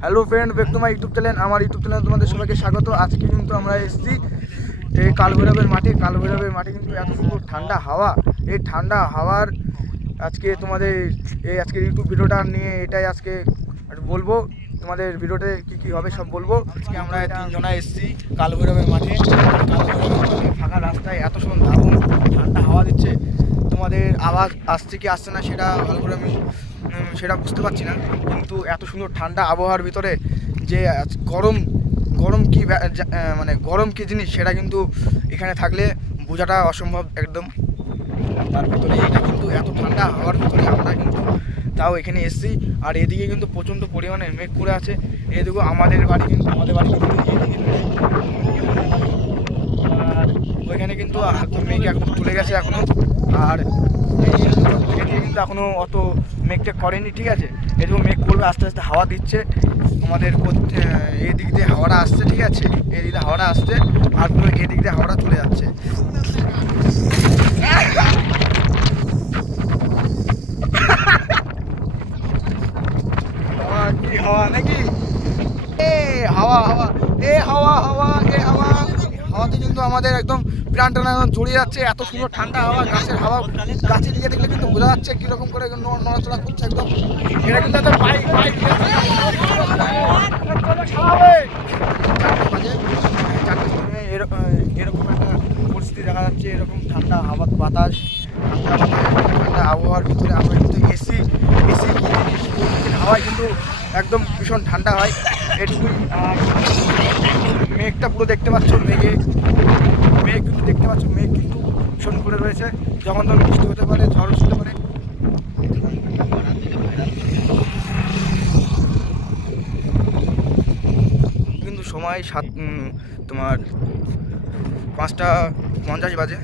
Hello friend back my YouTube channel আমার YouTube চ্যানেলে তোমাদের সবাইকে স্বাগত। আজকে কিন্তু আমরা এসেছি এই কালভৈরবের মাঠে। কালভৈরবের মাঠে কিন্তু এত সুন্দর ঠান্ডা হাওয়া। এই ঠান্ডা হাওয়ার আজকে তোমাদের এই আজকে ইউটিউব ভিডিওটা নিয়ে এটাই আজকে বলব। তোমাদের ভিডিওতে কি কি হবে সব বলব। আজকে আমরা তিনজনা এসেছি কালভৈরবের মাঠে। কালভৈরবের মাঠে ফাঁকা রাস্তায় এত সুন্দর দারুণ ঠান্ডা হাওয়া দিচ্ছে তোমাদের আওয়াজ আসছে কি আসছে না সেটা ভালো করে আমি সেটা বুঝতে পারছি না। কিন্তু এত সুন্দর ঠান্ডা আবহাওয়ার ভিতরে যে গরম গরম কি মানে গরম কী জিনিস সেটা কিন্তু এখানে থাকলে বোঝাটা অসম্ভব একদম। তার ভিতরে এটা কিন্তু এত ঠান্ডা হাওয়ার ভিতরে আমরা কিন্তু তাও এখানে এসেছি। আর এদিকে কিন্তু প্রচণ্ড পরিমাণে মেঘ করে আছে। এদিকে আমাদের বাড়ি কিন্তু, আমাদের বাড়ি কিন্তু এদিকে আর ওইখানে কিন্তু মেঘ একদম চলে গেছে এখনও। আর এদিকে কিন্তু এখনও অত মেঘটা করেনি, ঠিক আছে? এদিকে মেঘ করবে, আস্তে আস্তে হাওয়া দিচ্ছে। আমাদের এদিক দিয়ে হাওয়াটা আসছে, ঠিক আছে? এদিক দিয়ে হাওয়াটা আসছে, আর পুরো এদিক দিয়ে হাওয়াটা চলে যাচ্ছে। হাওয়া নাকি? এ, হাওয়া হাওয়া, এ, হাওয়া হাওয়া, এ, হাওয়া। হাওয়াতে কিন্তু আমাদের একদম প্রাণ টানা একদম জড়িয়ে যাচ্ছে, এত সুন্দর ঠান্ডা হাওয়া, গাছের হাওয়া, গাছের দিকে দেখলে কিন্তু বোঝা যাচ্ছে কীরকম করে নড়াচড়া করছে একদম। এটা কিন্তু একটা বাইক বাইক এরকম একটা পরিস্থিতি দেখা যাচ্ছে, এরকম ঠান্ডা হাওয়া, বাতাস, ঠান্ডা ঠান্ডা আবহাওয়ার ভিতরে আমরা কিন্তু এসি এসি হাওয়ায় কিন্তু একদম ভীষণ ঠান্ডা হয়। এটুকুই আর মেঘটা পুরো দেখতে পাচ্ছ, মেঘে, মেঘ কিন্তু দেখতে পাচ্ছ, মেঘ কিন্তু ভীষণ করে রয়েছে। যখন তখন বৃষ্টি হতে পারে ঝড় হতে পারে। কিন্তু সময় সাত তোমার পাঁচটা পঞ্চাশ বাজে।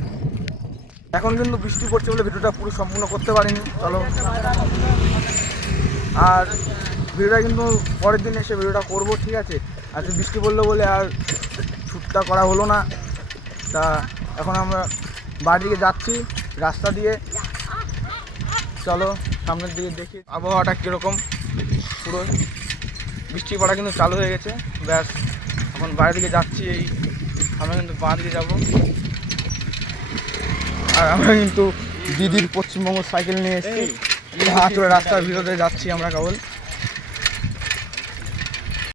এখন কিন্তু বৃষ্টি পড়ছে বলে ভিডিওটা পুরো সম্পূর্ণ করতে পারিনি, চলো। আর ভিডিওটা কিন্তু পরের দিন এসে ভিডিওটা করব ঠিক আছে? আজকে বৃষ্টি পড়ল বলে আর শ্যুটটা করা হলো না। তা এখন আমরা বাড়ি দিকে যাচ্ছি রাস্তা দিয়ে। চলো সামনের দিকে দেখি আবহাওয়াটা কীরকম। পুরো বৃষ্টি পড়া কিন্তু চালু হয়ে গেছে। ব্যাস এখন বাইরের দিকে যাচ্ছি এই। আমরা কিন্তু বাঁ দিকে যাব। আর আমরা কিন্তু দিদির পশ্চিমবঙ্গ সাইকেল নিয়ে এসেছি। হাত রাস্তার ভিতরে যাচ্ছি আমরা কেবল।